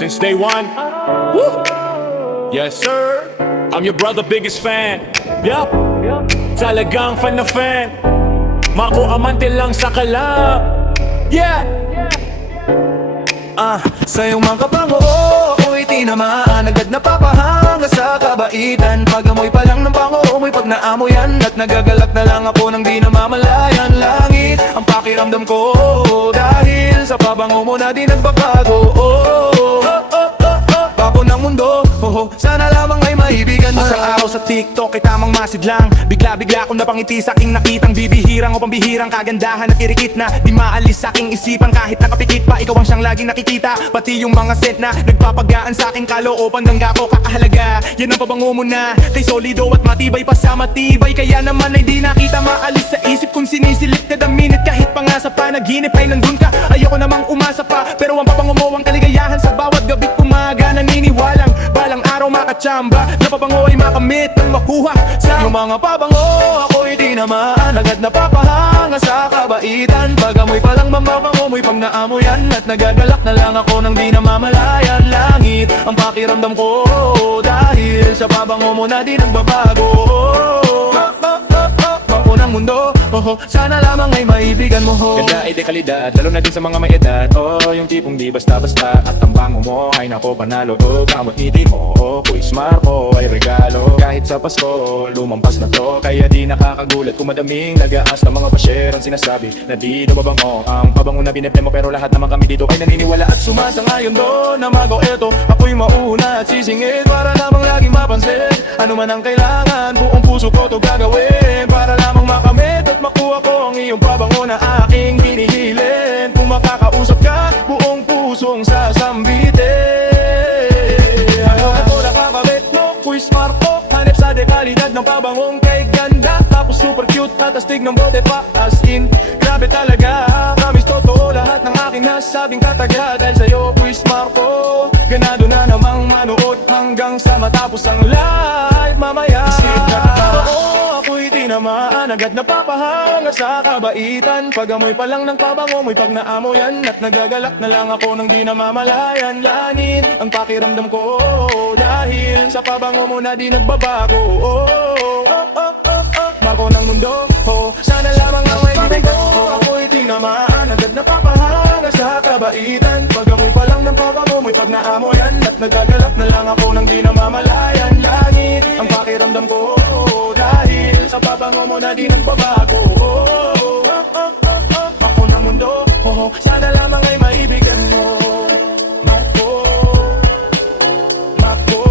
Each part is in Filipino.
since day one. Woo! Yes sir, I'm your brother biggest fan. Yup, talagang fan na fan. Mako amante lang sa kalab. Yeah. Sa iyong mga kabango, ako'y tinamaan, agad napapahanga sa kabaitan. Pag-amoy pa lang ng pango-amoy, pag naamoyan at nagagalak na lang ako nang di namamalayan. Langit ang pakiramdam ko, dahil sa pabango mo na di nagbabago. Bago ng mundo, sana lamang ay maibigan mo. Sa araw sa TikTok ay tamang masid lang. Bigla-bigla akong napangiti sa aking nakitang bibihirang o pambihirang kagandahan at irikit na di maalis sa aking isipan kahit nakapikit pa. Ikaw ang siyang laging nakikita, pati yung mga scent na nagpapagaan sa aking kalooban. Hangga ko kakahalaga, yan ang pabango mo na kay solido at matibay pa sa matibay. Kaya naman ay di nakita maalis sa isip kung sinisilip ka the minute. Kahit pa nga sa panaginip ay nandun ka. Ayoko namang umasa pa, pero ang pabango mo ang kaligayahan sa bawat gabi't umaga. Naniniwalang balang araw makatsamba na pabango ay makamit ang makuha sa iyong mga pabango. Ako'y di naman agad napapahanga sa kabaitan. Pag-amoy pa lang mapapangomoy, pag naamoyan at nagagalak na lang ako nang di namamalayan. Langit ang pakiramdam ko, dahil sa pabango mo na di nagbabago. Bako ng mundo, sana lamang ay maibigan mo. Ganda ay dekalidad, lalo na din sa mga may edad. Yung tipong di basta-basta. At ang bango mo ay nako panalo. Kamot ngiti mo, Kuis Marco ay regalo. Kahit sa Pasko, lumampas na to. Kaya di nakakagulat kung madaming nag-aas ng mga pasyer ang sinasabi na di daw babango ang pabango na bineble mo. Pero lahat naman kami dito ay naniniwala at sumasangayon doon na mago eto. Ako'y mauna at sisingit para lamang laging mapansin. Ano man ang kailangan, buong puso ko to gagawin para lamang makamit at makuha ko ang iyong pabango na aking hinihilin. Kung makakausap ka, buong pusong sasambitin. Ako nakakabit mo, Kuis Marco, hanip sa dekalidad ng pabangong kay ganda. Tapos super cute at astig ng bote pa. As in, grabe talaga, promise totoo lahat ng aking nasabing kataga. Dahil sa'yo, Kuis Marco, ganado na namang manood hanggang sa matapos ang live mamaya. Ako'y tinamaan, agad napapahanga sa kabaitan. Pag-amoy pa lang ng pabangomoy, pag naamoyan at nagagalak na lang ako nang di namamalayan. Langit ang pakiramdam ko, dahil sa pabango mo na di nagbabago. Bako ng mundo, sana lamang ang may bibig ko. Ako'y tinamaan, agad napapahanga sa kabaitan. Pag-amoy pa lang ng pabangomoy, pag naamoyan at nagagalak na lang ako nang di namamalayan. Langit ang pakiramdam ko, dahil sa pabango mo na di nagbabago. Bako ng mundo, sana lamang ay maibigan mo. Marco, Marco,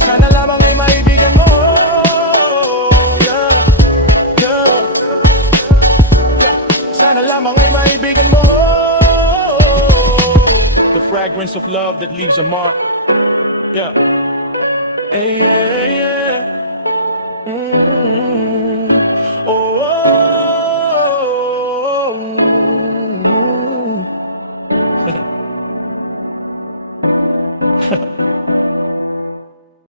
sana lamang ay maibigan mo. Yeah, yeah, yeah. Sana lamang ay maibigan mo. The fragrance of love that leaves a mark. Yeah. Hey, hey, hey.